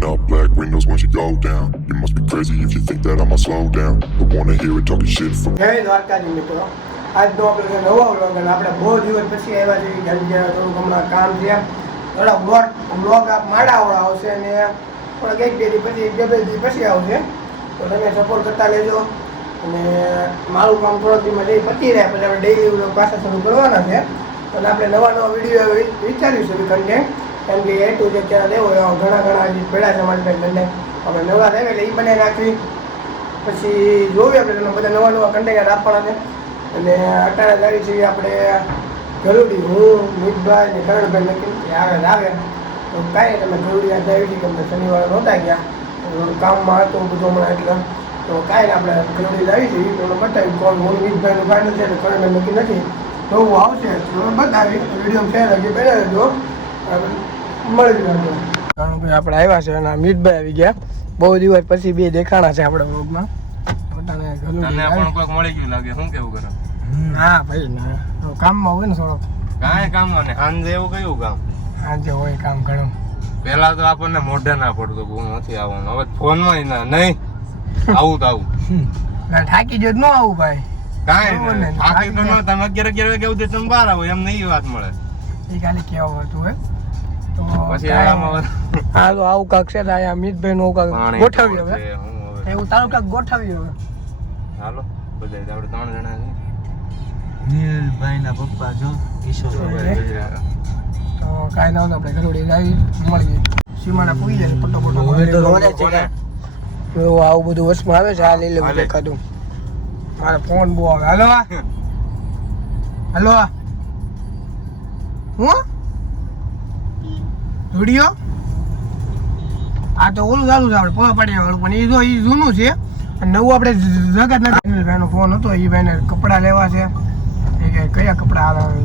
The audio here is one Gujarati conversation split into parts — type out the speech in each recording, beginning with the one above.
Rolling up, black windows, once you go down. You must be crazy if you think that I'ma slow down. But wanna hear it talking shit from જય દ્વારકાજી મિત્રો આજનો આપણે જે નવો વ્લોગ અને આપણે બહુ દિવસ પછી આવ્યા છીએ કારણ કે થોડુંક હમણાં કામ છે થોડા બ્લોગ બ્લોગ માડાવાળા આવશે અને થોડાક એક બે દી પછી બે બે દી પછી આવશે તો તમે સપોર્ટ કરતા લેજો અને મારું કામ થોડાક દીમાં જઈ પતી રહે, પછી આપણે ડેઈલી વ્લોગ પાછા શરૂ કરવાના છે. અને આપણે નવા નવા વીડિયો વિચાર્યું છે કન્ટેન્ટ કેમ કે એ ટુ જે ત્યાં લેવો એવા ઘણા ઘણા છે અમારી પાસે બંને આપણે નવા થાય એટલે એ બને નાખવી પછી જોઈએ આપણે તમને બધા નવા નવા કન્ટેનર આપવાના છે. અને અટાણે લાવી છીએ આપણે ગરુડી હું, મિતભાઈ ને કરણભાઈ નક્કી આવે લાવે તો કાંઈ તમે ગરુડી યાદ આવી હતી કે અમને શનિવારે નહોતા ગયા. કામમાં હતું, બધું હમણાં એટલે. તો કાંઈ આપણે ગરુડી લાવી છીએ તમને બતાવી કોણ, હું મિતભાઈનું ફાઇનલ છે એટલે કરણભાઈ નક્કી નથી. આવશે તો તમે બતાવી વીડિયો શેર હજી પહેલાં જો મળી જજો કરણભાઈ આપણે આવ્યા છે અને મિતભાઈ આવી ગયા. બહુ દિવસ પછી બે દેખાણા છે આપણે વ્લોગમાં. પોતાને ગરુડી તને પણ કોઈક મળી ગયું લાગે શું કેવું કરે? ના ભાઈ ના. કામમાં હોય ને થોડોક. કાંઈ કામ ને સાંજે એવું કયું કામ? આજે હોય કામ ઘણું. પેલા તો આપણને મોઢે ના પડતું બહુ નથી આવવાનું. હવે ફોનમાં ના નહીં. આવું તો આવું. ના થાકી જો ન આવું ભાઈ. કાંઈ થાકી તો ન તમે અગિયાર અગિયાર વાગે સુધી તમે બહાર આવો એમ નહીં વાત મળે. એ ખાલી કેવા પડતું હોય તો પછી આમાં હા તો આવું કાંક છે આ અમિતભાઈ નું કાક ગોઠવ્યું હવે છે, એવું તારું કાંક ગોઠવ્યું હવે હાલો બધા આપણે ત્રણ જણા છીએ. નીલભાઈ ના પપ્પા જો કિશોરભાઈ તો કાંઈ ના હોય આપણે ઘરોડી લાવી મળીએ. સીમાડા પૂરી જાય પટ્ટો પટ્ટો હવે તો રોડે છે કોને? એવું આવું બધું વસ્તુમાં આવે છે આ લઈ લેવું. દેખાતું મારે ફોન બહુ આવે. હાલો. હાલો. હું? વીડિયો? આ તો ઓલું ચાલુ છે આપણે પોવા પાડીએ વાળું પણ એ જો એ જૂનું છે. નવું આપણે જગત નથી. ભાઈનો ફોન હતો એ ભાઈને કપડાં લેવા છે. કયા કપડા આવે?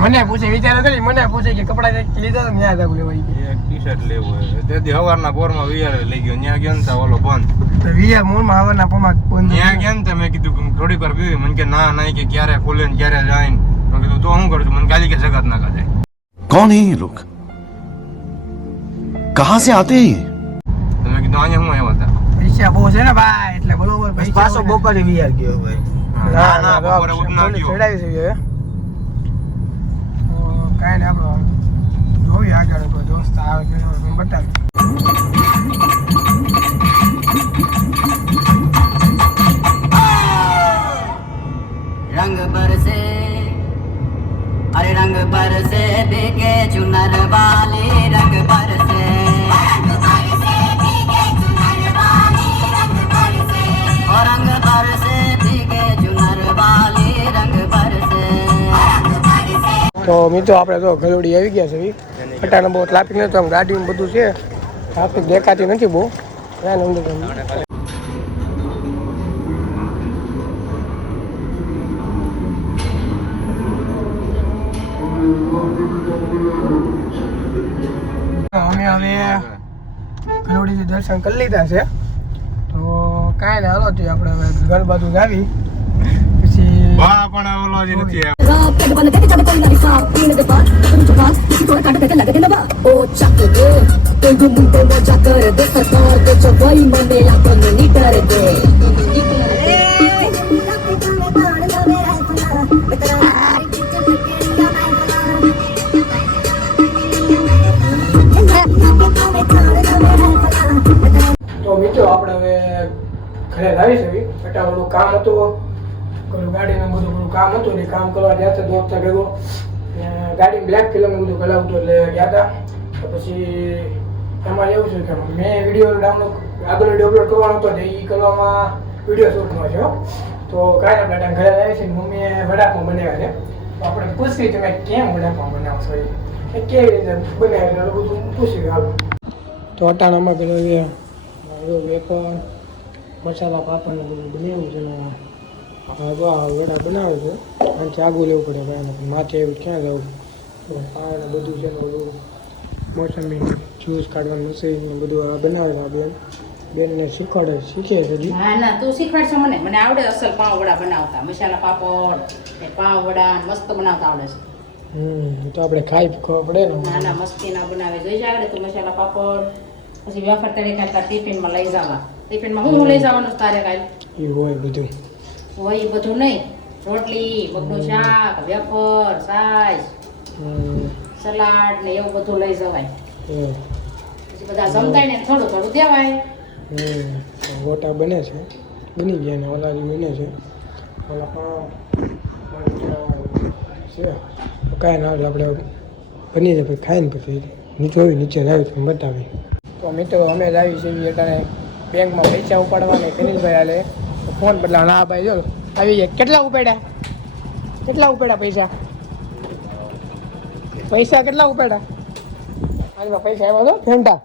મને પૂછે વિચાર નથી મને પૂછે કે કપડા લીધા તો ન્યા જાવ ટી શર્ટ લેવું તેથી હવારના પોરમાં વીઆર લઈ ગયો ન્યા ગયો ને ઓલો બંધ. તો વીઆર મોરમાં હવારના પોરમાં બંધ ન્યા ગયો ને મેં કીધું કે થોડી પર પીવી કે ના ના કે ક્યારે ખોલે ક્યારે જાય મેં કીધું તો હું કરું છું? મને ગાલી કે જગત ના કાઢે. કોણ कहां से आते हैं ये તો મેં કીધું અહીંયા હું આવ્યા હતા પૈસા બહુ છે ને ભાઈ એટલે બરોબર પૈસા પાછો હોય ને. બપોરે વિયાર ગયો ભાઈ ના ના બપોરે ઉઠ ના પોલીસ ગયો ચડાવી છે હવે. તો કાંઈ નહીં આપણે જોઈએ આગળ કોઈ દોસ્ત આવે કે નહીં આવે તો બતાવી તો મિત્રો, આપણે તો ગલોડી આવી ગયા છે અટાણે બહુ ટ્રાફિક નથી, આમ ગાડીમાં બધું છે. ટ્રાફિક દેખાતી નથી બહુ. અંદર અમે હવે ગલોડીથી દર્શન કરી લીધા છે. તો કાંઈ ને, હાલો આપણે હવે ઘર બાજુ જ આવી. પછી પણ ઓલો હજી નથી આવ્યો. તો મિત્રો આપણે હવે ઘરે લાવી શકીએ ફટાફટનું કામ હતું. પેલું ગાડીનું બધું બધું કામ હતું ને કામ કરવા ગયા હતા દોસ્ત ભેગો. ગાડી બ્લેક ફિલ્મ બધું કલાવતું એટલે ગયા હતા પછી એમાં એવું છે કે મેં વીડિયો ડાઉનલોડ આગળ વીડિયો અપલોડ કરવાનો હતો એ કરવામાં વીડિયો શૂટનો છે. તો કાંઈ આપણે ઘરે લાવી છે મમ્મીએ વડાપાઉં બનાવ્યા છે. તો આપણે પૂછીએ તમે કેમ વડાપાઉં બનાવો છો? એ કેવી રીતે બનાવ્યા એટલે બધું પૂછ્યું હાલો. તો અટાણામાં પેલો વેપર મસાલા, પાપડ ને બધું બનાવ્યું છે વડા બનાવે છે. અને આગું લેવું પડે ભાઈ માથે એવું ક્યાં જવું પાણી બધું છે ને ઓલું મોસંબી જ્યુસ કાઢવાનું મશીન ને બધું આ બનાવે છે બેન. બેનને શીખવાડે શીખે છે હજી? હા ના તું શીખવાડશે મને. મને આવડે અસલ પાવ વડા બનાવતા. મસાલા પાપડ ને પાવ વડા મસ્ત બનાવતા આવડે છે. હમ તો આપણે ખાઈ ખબર પડે ને નાના મસ્તી ના બનાવે. જોઈ આવડે તું મસાલા પાપડ. પછી વેફર તરીકે ટિફિનમાં લઈ જવા. ટિફિનમાં હું લઈ જવાનું તારે કાલ? એ હોય બધું હોય એ બધું નહીં. રોટલી મગનું શાક વેફર હમ, સલાડ ને એવું બધું લઈ જવાય. હમ, પછી બધા જમતા ને થોડું થોડું દેવાય. હમ. ગોટા બને છે. બની ગયા ને ઓલા જે બને છે. ઓલા પણ છે. કાંઈ ના એટલે આપણે બની જાય પછી ખાઈને પછી નીચે હોય નીચે લાવી તો બતાવી. તો મિત્રો અમે લાવી છે અત્યારે બેંકમાં પૈસા ઉપાડવાને ખનીલભાઈ હાલે. ફોન બદલાવાનો ના ભાઈ જો. આવી જાય. કેટલા ઉપાડ્યા? કેટલા ઉપાડ્યા પૈસા? પૈસા કેટલા ઉપાડ્યા? આની પૈસા આવ્યા તો ફેંટા.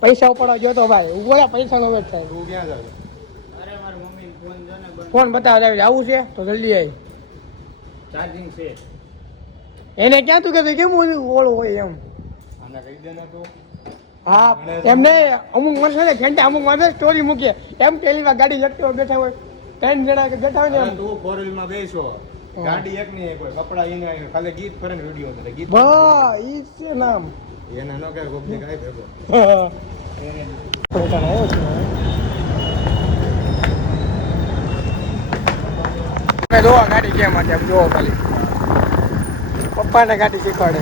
પૈસા ઉપાડવા ગયો તો ભાઈ ઊભો પૈસાનો પૈસા નો વેટ થાય. તું ક્યાં જાવ? ફોન બતાવે આવી આવું છે તો જલ્દી આવી ચાર્જિંગ છે. એને ક્યાં તું કે કેમ ઓળું હોય એમ? આને કહી દે ને તું. હા એમને અમુક વર્ષે ને ઘંટા અમુક વર્ષે સ્ટોરી મૂકીએ. એમ પેલી વાર ગાડી લટકી હોય બેઠા હોય. ત્રણ જણા કે બેઠા હોય ને એમ તું ફોરમાં બેસો. ગાડી એક ની એક હોય કપડા એને ખાલી ગીત કરે ને વીડિયો કરે ગીત ભા ઈ છે નામ. એને નો કે દી કાંઈ ભેગો. આવ્યો જોવા ગાડી કેમ હતી આમ જોવો ખાલી. પપ્પાને ગાડી શીખવાડે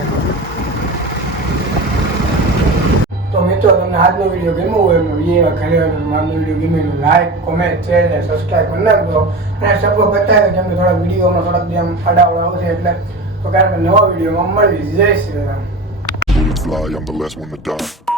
તો મિત્રો તમને આજનો વીડિયો ગમ્યો હોય એમનો વીડિયો ઘરે આજનો વીડિયો ગમે એનું લાઈક કોમેન્ટ શેર અને સબસ્ક્રાઈબ કરી નાખજો. અને સપોર્ટ બતાવે કે થોડા વિડીયોમાં થોડાક જેમ અડાવડા આવશે એટલે તો કારણ કે નવા વિડીયોમાં મળવી જય Shri Ram. Fly, I'm the last one to die.